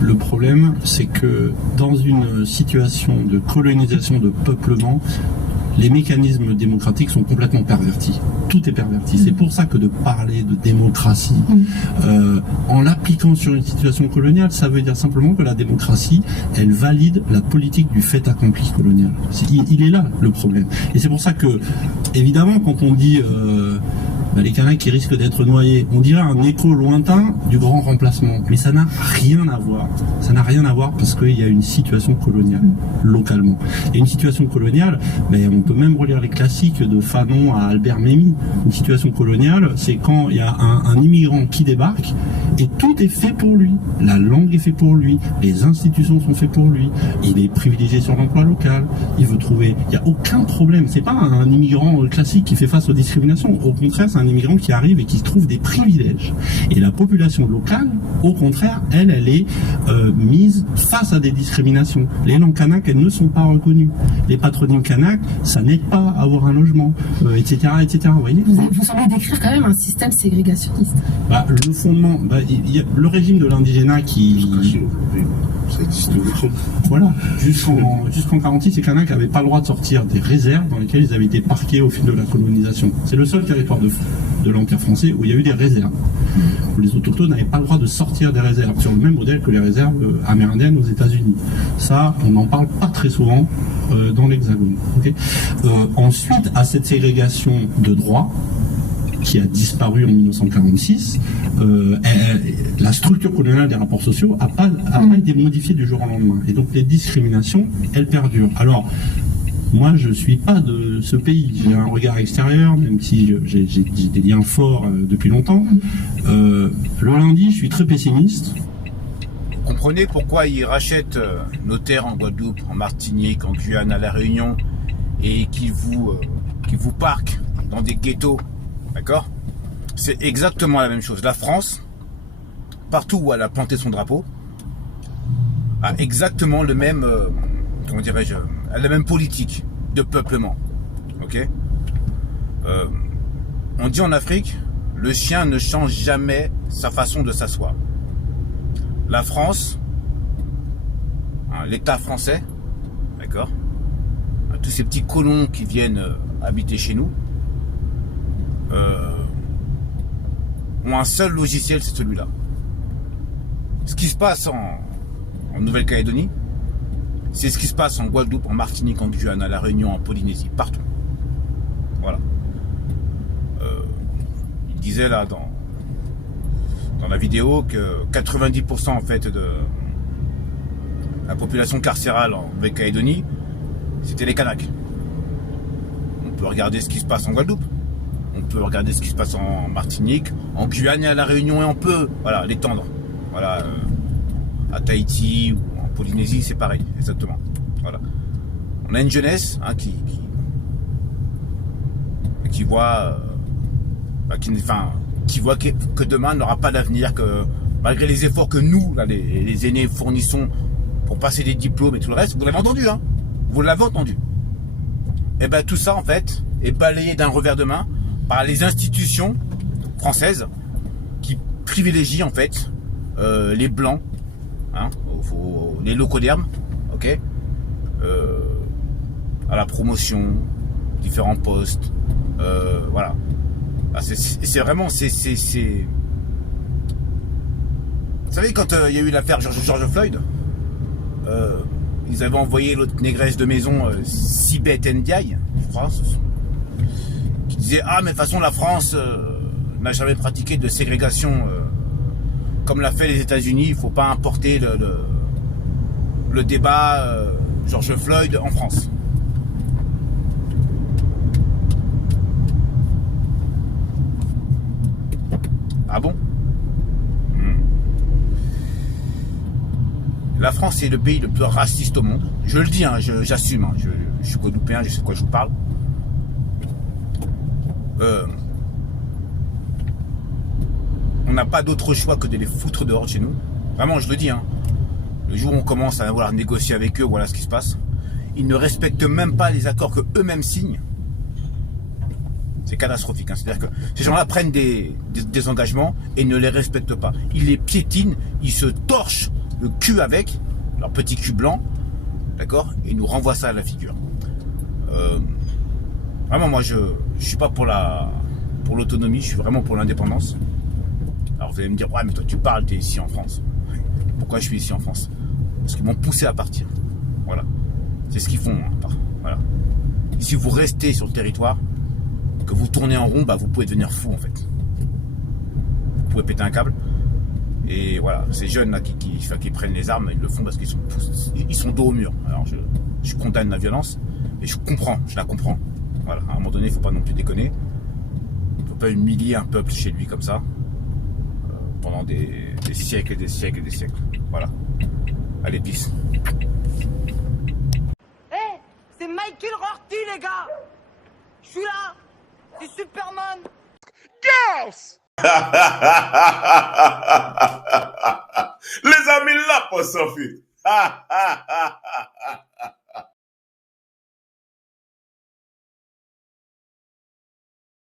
Le problème, c'est que dans une situation de colonisation, de peuplement, les mécanismes démocratiques sont complètement pervertis. Tout est perverti. C'est pour ça que de parler de démocratie en l'appliquant sur une situation coloniale, ça veut dire simplement que la démocratie, elle valide la politique du fait accompli colonial. Il est là le problème. Et c'est pour ça que, évidemment, quand on dit les Kanaks qui risquent d'être noyés, on dirait un écho lointain du grand remplacement. Mais ça n'a rien à voir. Ça n'a rien à voir parce qu'il y a une situation coloniale, localement. Et une situation coloniale, on peut même relire les classiques de Fanon à Albert Memmi. Une situation coloniale, c'est quand il y a un immigrant qui débarque et tout est fait pour lui. La langue est faite pour lui, les institutions sont faites pour lui, il est privilégié sur l'emploi local, il veut trouver... Il n'y a aucun problème. C'est pas un immigrant classique qui fait face aux discriminations. Au contraire, c'est un immigrant qui arrive et qui trouve des privilèges. Et la population locale, au contraire, elle est mise face à des discriminations. Les langues kanak, elles ne sont pas reconnues. Les patronymes kanak, ça n'aide pas à avoir un logement, etc., etc. Vous voyez ? Vous semblez décrire quand même un système ségrégationniste. Le fondement, il y a le régime de l'indigénat qui... Ça existe toujours. Voilà, jusqu'en 46, les Kanaks n'avaient pas le droit de sortir des réserves dans lesquelles ils avaient été parqués au fil de la colonisation. C'est le seul territoire de l'Empire français où il y a eu des réserves. Où les autochtones n'avaient pas le droit de sortir des réserves, sur le même modèle que les réserves amérindiennes aux États-Unis. Ça, on n'en parle pas très souvent dans l'Hexagone. Okay. Ensuite, à cette ségrégation de droits, qui a disparu en 1946, la structure coloniale des rapports sociaux n'a pas été modifiée du jour au lendemain. Et donc les discriminations, elles perdurent. Alors, moi, je ne suis pas de ce pays. J'ai un regard extérieur, même si j'ai des liens forts depuis longtemps. Le lundi, je suis très pessimiste. Vous comprenez pourquoi ils rachètent nos terres en Guadeloupe, en Martinique, en Guyane, à La Réunion, et qu'ils vous parquent dans des ghettos. D'accord? C'est exactement la même chose. La France, partout où elle a planté son drapeau, a exactement le même, comment dirais-je, la même politique de peuplement. Ok? On dit en Afrique, le chien ne change jamais sa façon de s'asseoir. La France, l'État français, d'accord? Tous ces petits colons qui viennent habiter chez nous, ont un seul logiciel, c'est celui-là. Ce qui se passe en Nouvelle-Calédonie, c'est ce qui se passe en Guadeloupe, en Martinique, en Guyane, à La Réunion, en Polynésie, partout. Voilà. Il disait là dans la vidéo que 90% en fait de la population carcérale en Nouvelle-Calédonie, c'était les Kanaks. On peut regarder ce qui se passe en Guadeloupe. On peut regarder ce qui se passe en Martinique, en Guyane et à La Réunion, et on peut l'étendre. Voilà, à Tahiti ou en Polynésie, c'est pareil, exactement. Voilà. On a une jeunesse qui voit, qui voit que demain n'aura pas d'avenir, que malgré les efforts que nous, là, les aînés, fournissons pour passer des diplômes et tout le reste, vous l'avez entendu, hein, vous l'avez entendu. Et bien tout ça en fait est balayé d'un revers de main par les institutions françaises qui privilégient en fait les blancs, hein, les locaux d'herbe, ok, à la promotion, différents postes, voilà. C'est vraiment, vous savez quand il y a eu l'affaire George Floyd, ils avaient envoyé l'autre négresse de maison, Sibeth Ndiaye, je crois, qui disait ah mais de toute façon la France n'a jamais pratiqué de ségrégation comme l'a fait les États-Unis. Il ne faut pas importer le débat George Floyd en France. Ah bon? La France est le pays le plus raciste au monde. Je le dis, hein, j'assume. Hein, je suis guadeloupéen, je sais de quoi je vous parle. On n'a pas d'autre choix que de les foutre dehors de chez nous. Vraiment, je le dis. Hein. Le jour où on commence à vouloir négocier avec eux, voilà ce qui se passe. Ils ne respectent même pas les accords que eux-mêmes signent. C'est catastrophique. Hein. C'est-à-dire que ces gens-là prennent des engagements et ne les respectent pas. Ils les piétinent, ils se torchent le cul avec, leur petit cul blanc, d'accord, et ils nous renvoient ça à la figure. Vraiment, moi, je suis pas pour l'autonomie, je suis vraiment pour l'indépendance. Alors vous allez me dire, ouais, mais toi tu parles, t'es ici en France. Pourquoi je suis ici en France? Parce qu'ils m'ont poussé à partir. Voilà. C'est ce qu'ils font. Hein. Voilà. Et si vous restez sur le territoire, que vous tournez en rond, bah, vous pouvez devenir fou en fait. Vous pouvez péter un câble. Et voilà, ces jeunes là qui prennent les armes, ils le font parce qu'ils sont dos au mur. Alors je condamne la violence, et je la comprends. Voilà. À un moment donné, il ne faut pas non plus déconner. Il ne faut pas humilier un peuple chez lui comme ça. Pendant des siècles et des siècles et des siècles. Voilà. Allez, peace. Hey, c'est Michael Rorty, les gars. Je suis là. C'est Superman. Girls! Les amis là pour Sophie.